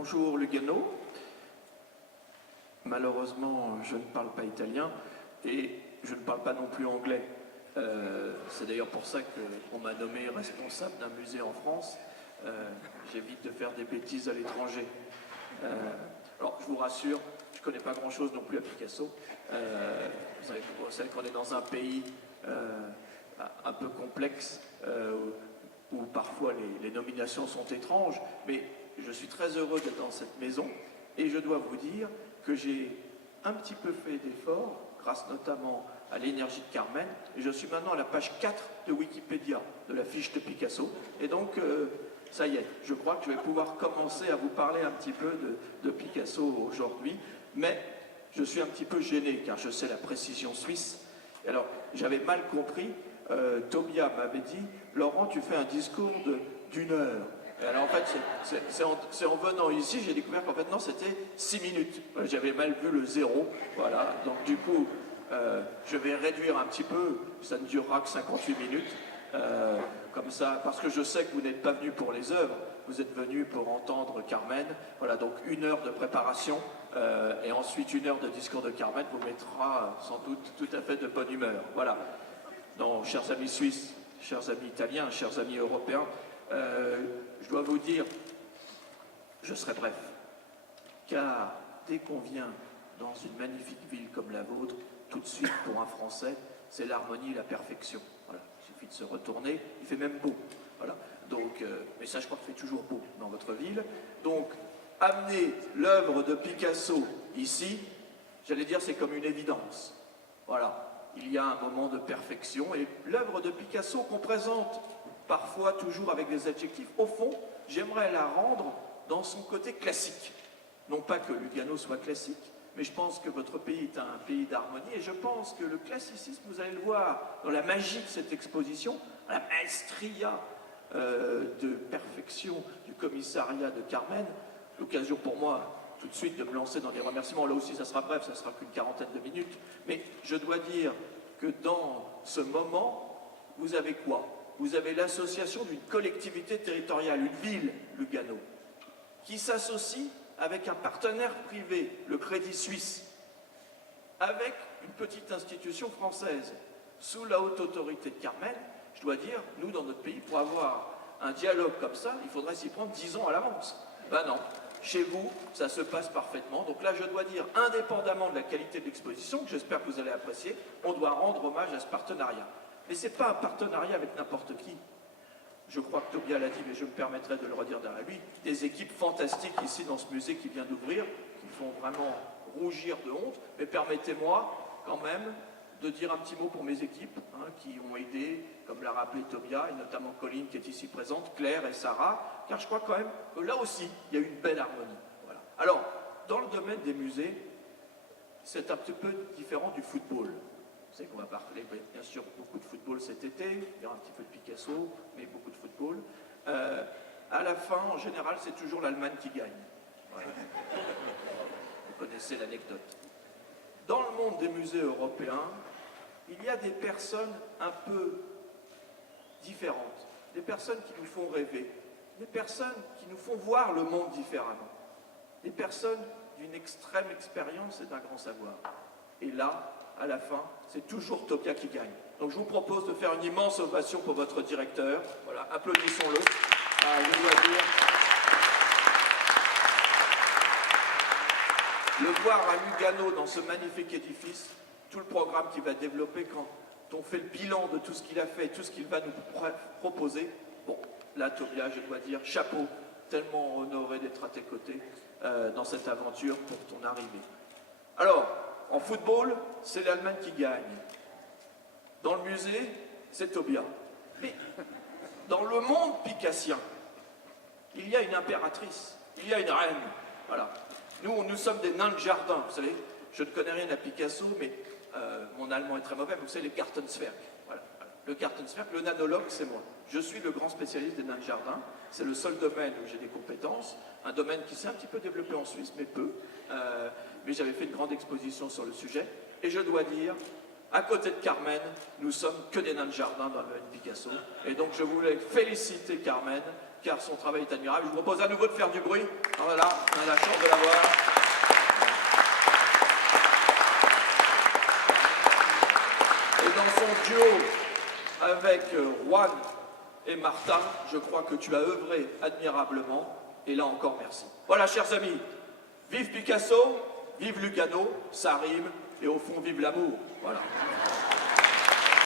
Bonjour Lugano. Malheureusement, je ne parle pas italien et je ne parle pas non plus anglais. C'est d'ailleurs pour ça qu'on m'a nommé responsable d'un musée en France. J'évite de faire des bêtises à l'étranger. Alors, je vous rassure, je ne connais pas grand-chose non plus à Picasso. Vous savez qu'on est dans un pays un peu complexe, où parfois les nominations sont étranges, mais je suis très heureux d'être dans cette maison et je dois vous dire que j'ai un petit peu fait d'efforts, grâce notamment à l'énergie de Carmen, et je suis maintenant à la page 4 de Wikipédia, de la fiche de Picasso, et donc ça y est, je crois que je vais pouvoir commencer à vous parler un petit peu de Picasso aujourd'hui, mais je suis un petit peu gêné car je sais la précision suisse. Alors j'avais mal compris, Tobia m'avait dit « Laurent, tu fais un discours d'une heure ». Et alors en fait, c'est en venant ici, j'ai découvert qu'en fait non, c'était 6 minutes. J'avais mal vu le zéro, voilà. Donc du coup, je vais réduire un petit peu, ça ne durera que 58 minutes. Comme ça, parce que je sais que vous n'êtes pas venu pour les œuvres, vous êtes venu pour entendre Carmen. Voilà, donc 1 heure de préparation et ensuite 1 heure de discours de Carmen vous mettra sans doute tout à fait de bonne humeur. Voilà. Donc, chers amis suisses, chers amis italiens, chers amis européens, je dois vous dire, je serai bref, car dès qu'on vient dans une magnifique ville comme la vôtre, tout de suite pour un Français, c'est l'harmonie et la perfection. Voilà. Il suffit de se retourner, il fait même beau. Voilà. Donc, mais ça je crois qu'il fait toujours beau dans votre ville. Donc, amener l'œuvre de Picasso ici, j'allais dire c'est comme une évidence. Voilà. Il y a un moment de perfection et l'œuvre de Picasso qu'on présente parfois toujours avec des adjectifs, au fond, j'aimerais la rendre dans son côté classique. Non pas que Lugano soit classique, mais je pense que votre pays est un pays d'harmonie et je pense que le classicisme, vous allez le voir dans la magie de cette exposition, la maestria de perfection du commissariat de Carmen, l'occasion pour moi tout de suite de me lancer dans des remerciements. Là aussi, ça sera bref, ça sera qu'une quarantaine de minutes. Mais je dois dire que dans ce moment, vous avez quoi? Vous avez l'association d'une collectivité territoriale, une ville, Lugano, qui s'associe avec un partenaire privé, le Crédit Suisse, avec une petite institution française, sous la haute autorité de Carmen. Je dois dire, nous, dans notre pays, pour avoir un dialogue comme ça, il faudrait s'y prendre 10 ans à l'avance. Ben non. Chez vous, ça se passe parfaitement. Donc là, je dois dire, indépendamment de la qualité de l'exposition, que j'espère que vous allez apprécier, on doit rendre hommage à ce partenariat. Mais ce n'est pas un partenariat avec n'importe qui. Je crois que Tobia l'a dit, mais je me permettrai de le redire derrière lui. Des équipes fantastiques ici dans ce musée qui vient d'ouvrir, qui font vraiment rougir de honte. Mais permettez-moi quand même de dire un petit mot pour mes équipes, qui ont aidé, comme l'a rappelé Tobia, et notamment Colline qui est ici présente, Claire et Sarah, car je crois quand même que là aussi, il y a une belle harmonie. Voilà. Alors, dans le domaine des musées, c'est un petit peu différent du football. Vous savez qu'on va parler, bien sûr, beaucoup de football cet été, il y aura un petit peu de Picasso, mais beaucoup de football. À la fin, en général, c'est toujours l'Allemagne qui gagne. Voilà. Vous connaissez l'anecdote. Dans le monde des musées européens, il y a des personnes un peu différentes, des personnes qui nous font rêver, des personnes qui nous font voir le monde différemment, des personnes d'une extrême expérience et d'un grand savoir. Et là, à la fin, c'est toujours Tobia qui gagne. Donc je vous propose de faire une immense ovation pour votre directeur. Voilà, applaudissons-le. Je dois dire, le voir à Lugano dans ce magnifique édifice, tout le programme qu'il va développer quand on fait le bilan de tout ce qu'il a fait et tout ce qu'il va nous proposer. Bon, là, Tobia, je dois dire, chapeau, tellement honoré d'être à tes côtés dans cette aventure pour ton arrivée. Alors, en football, c'est l'Allemagne qui gagne. Dans le musée, c'est Tobia. Mais dans le monde picassien, il y a une impératrice, il y a une reine. Voilà. Nous sommes des nains de jardin, vous savez. Je ne connais rien à Picasso, mais mon allemand est très mauvais. Vous savez, les Gartenzwerg. Voilà. Le Gartenzwerg, le nanologue, c'est moi. Je suis le grand spécialiste des nains de jardin. C'est le seul domaine où j'ai des compétences. Un domaine qui s'est un petit peu développé en Suisse, mais peu. Mais j'avais fait une grande exposition sur le sujet. Et je dois dire À côté de Carmen, nous sommes que des nains de jardin dans le domaine Picasso. Et donc je voulais féliciter Carmen, car son travail est admirable. Je vous propose à nouveau de faire du bruit. Voilà, on a la chance de l'avoir. Et dans son duo avec Juan et Martin, je crois que tu as œuvré admirablement. Et là encore, merci. Voilà, chers amis, vive Picasso, vive Lugano, ça rime, et au fond, vive l'amour. Voilà.